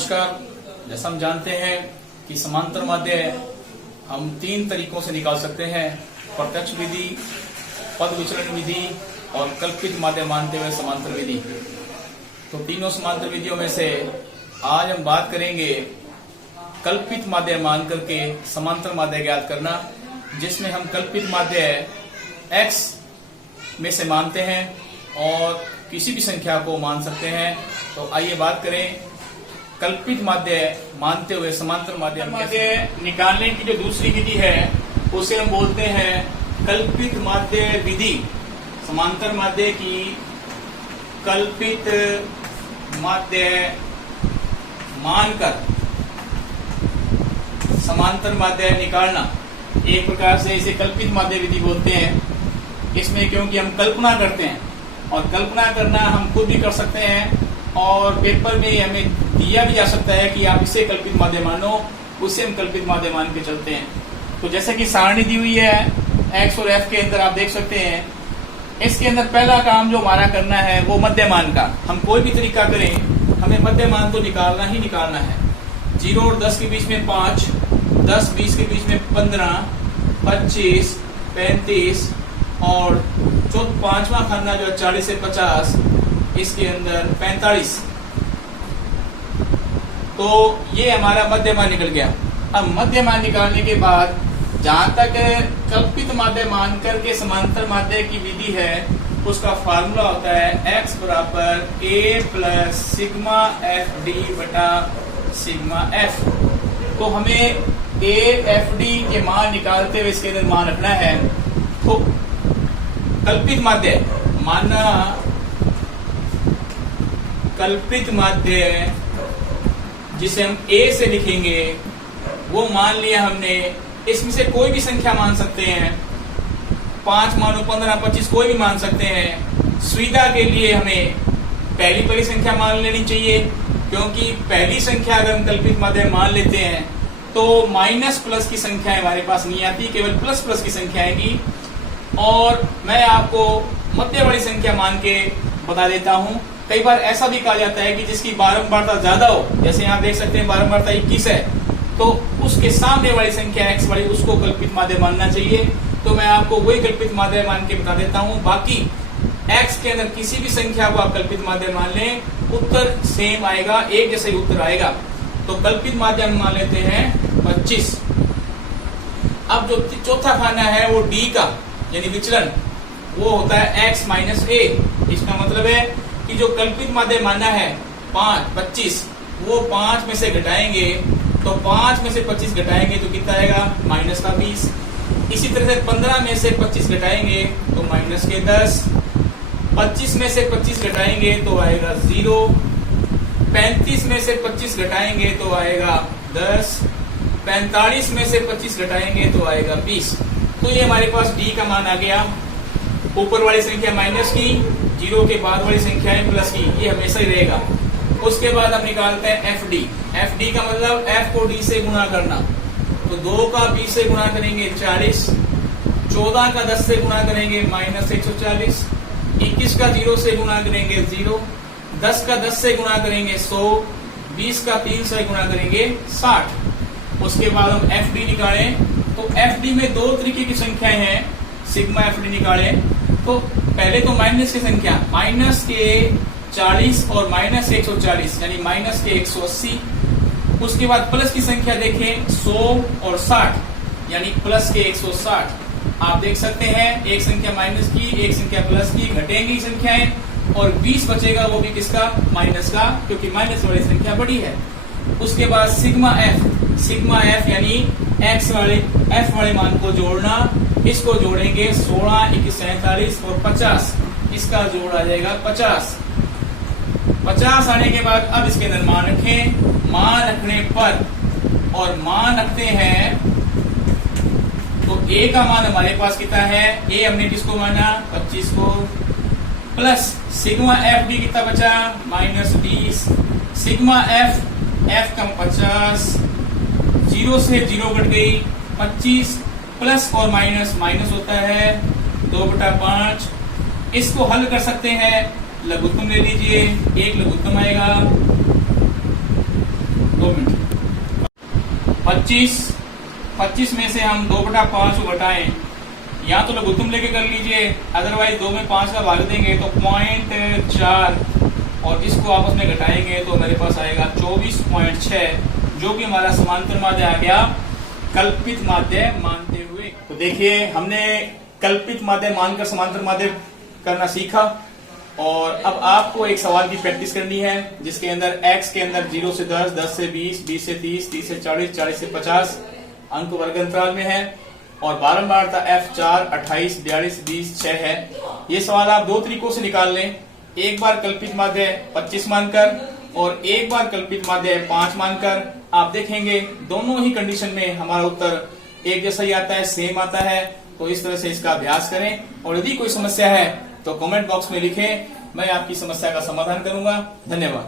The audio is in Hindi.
नमस्कार। जैसा हम जानते हैं कि समांतर माध्य हम तीन तरीकों से निकाल सकते हैं, प्रत्यक्ष विधि, पद विचलन विधि और कल्पित माध्य मानते हुए समांतर विधि। तो तीनों समांतर विधियों में से आज हम बात करेंगे कल्पित माध्य मान करके समांतर माध्य ज्ञात करना, जिसमें हम कल्पित माध्य x में से मानते हैं और किसी भी संख्या को मान सकते हैं। तो आइए बात करें कल्पित माध्य मानते हुए समांतर माध्य निकालने की जो दूसरी विधि है उसे हम बोलते हैं कल्पित माध्य विधि। समांतर माध्य की कल्पित माध्य मानकर समांतर माध्य निकालना, एक प्रकार से इसे कल्पित माध्य विधि बोलते हैं। इसमें क्योंकि हम कल्पना करते हैं और कल्पना करना हम खुद भी कर सकते हैं और पेपर में हमें दिया भी जा सकता है कि आप इसे कल्पित माध्य मानो, उसे हम कल्पित माध्य मान के चलते हैं। तो जैसे कि सारणी दी हुई है x और f के अंदर, आप देख सकते हैं इसके अंदर पहला काम जो हमारा करना है वो मध्यमान का। हम कोई भी तरीका करें, हमें मध्यमान तो निकालना ही निकालना है। 0 और 10 के बीच में 5, 10 20 के बीच में 15, 25, 35 और पांचवा खाना जो है 40 से 50, इसके अंदर 45। तो ये हमारा मध्यमान निकल गया। अब मध्यमान निकालने के बाद जहां तक कल्पित माध्य मान करके समांतर माध्य की विधि है, उसका फार्मूला होता है x बराबर a plus sigma F D बटा सिग्मा एफ। तो हमें a एफ डी के मान निकालते हुए इसके अंदर मान रखना है। तो कल्पित माध्य मानना, कल्पित माध्य जिसे हम a से लिखेंगे वो मान लिया हमने। इसमें से कोई भी संख्या मान सकते हैं, 5 मानो, 15, 25, कोई भी मान सकते हैं। सुविधा के लिए हमें पहली संख्या मान लेनी चाहिए, क्योंकि पहली संख्या अगर हम कल्पित माध्य मान लेते हैं तो माइनस प्लस की संख्याएं हमारे पास नहीं आती, केवल प्लस प्लस की संख्या आएगी। और मैं आपको मध्य वाली संख्या मान के बता देता हूँ। कई बार ऐसा भी कहा जाता है कि जिसकी बारंबारता ज्यादा हो, जैसे यहाँ देख सकते हैं बारंबारता 21 है, तो उसके सामने वाली संख्या x वाली, उसको कल्पित माध्य मानना चाहिए। तो मैं आपको वही कल्पित माध्य मान के बता देता हूँ। बाकी x के अंदर किसी भी संख्या को आप कल्पित माध्य मान लें, उत्तर सेम आएगा, एक जैसा ही उत्तर आएगा। तो कल्पित माध्य हम मान लेते हैं 25। अब जो चौथा खाना है वो d का यानी विचलन, वो होता है x माइनस a। इसका मतलब है कि जो कल्पित माध्य माना है 25, वो 5 में से घटाएंगे, तो 5 में से 25 घटाएंगे तो कितना आएगा, माइनस का 20। इसी तरह से 15 में से 25 घटाएंगे तो माइनस के 10। 25 में से 25 घटाएंगे तो आएगा 0। 35 में से 25 घटाएंगे तो आएगा 10। 45 में से 25 घटाएंगे तो आएगा 20। तो ये हमारे पास d का मान आ गया। ऊपर वाली संख्या माइनस की, 0 के बाद वाली संख्या है प्लस की, ये हमेशा ही रहेगा। उसके बाद हम निकालते हैं एफ डी। एफ डी का मतलब f को d से गुणा करना। तो 2 का 20 से गुणा करेंगे 40, 14 का 10 से गुणा करेंगे माइनस 140, 21 का 0 से गुणा करेंगे 0, 10 का 10 से गुणा करेंगे 100, 20 का 3 से गुणा करेंगे 60। उसके बाद हम एफ डी निकालें। तो एफ डी में दो तरीके की संख्याएं हैं, सिग्मा एफ डी निकालें। तो पहले तो माइनस की संख्या, माइनस के 40 और माइनस 140 यानी माइनस के 180। उसके बाद प्लस की संख्या देखें 100 और 60 यानी प्लस के 160। आप देख सकते हैं एक संख्या माइनस की, एक संख्या प्लस की, घटेंगी संख्याएं और 20 बचेगा, वो भी किसका, माइनस का, क्योंकि माइनस वाली संख्या बड़ी है। उसके बाद सिग्मा एफ यानी एक्स वाले एफ वाले मान को जोड़ना। इसको जोड़ेंगे 16, 21, 47 और 50, इसका जोड़ आ जाएगा 50। 50 आने के बाद अब इसके अंदर मान रखें। मान रखने पर और मान रखते हैं तो a का मान हमारे पास कितना है, a हमने किसको माना, 25 को, प्लस सिग्मा एफ डी कितना बचा, माइनस 20। सिग्मा एफ का 50, 0 से 0 कट गई, 25 प्लस और माइनस होता है 2/5। इसको हल कर सकते हैं, लघुत्तम ले लीजिए, एक लघुत्तम आएगा 2 मिनट। 25 में से हम 2/5 को घटाएं, या तो लघुत्तम लेके कर लीजिए, अदरवाइज 2 में 5 का भाग देंगे तो 0.4 और इसको आपस में घटाएंगे तो मेरे पास आएगा 24.6, जो कि हमारा समांतर माध्य आ गया कल्पित माध्य मानते हुए। तो देखिए हमने कल्पित माध्य मानकर समांतर माध्य करना सीखा, और अब आपको एक सवाल की प्रैक्टिस करनी है जिसके अंदर x के अंदर 0 से 10, 10 से 20, 20 से 30, 30 से 40, 40 से 50 अंक वर्ग अंतराल में है, और बारंबारता f4, 28, 42, 20, 6 है। ये सवाल आप 2 तरीकों से निकाल लें, एक बार कल्पित माध्य 25 मानकर और एक बार कल्पित माध्य 5 मानकर। आप देखेंगे दोनों ही कंडीशन में हमारा उत्तर एक जैसा ही आता है, सेम आता है। तो इस तरह से इसका अभ्यास करें, और यदि कोई समस्या है तो कमेंट बॉक्स में लिखें, मैं आपकी समस्या का समाधान करूंगा। धन्यवाद।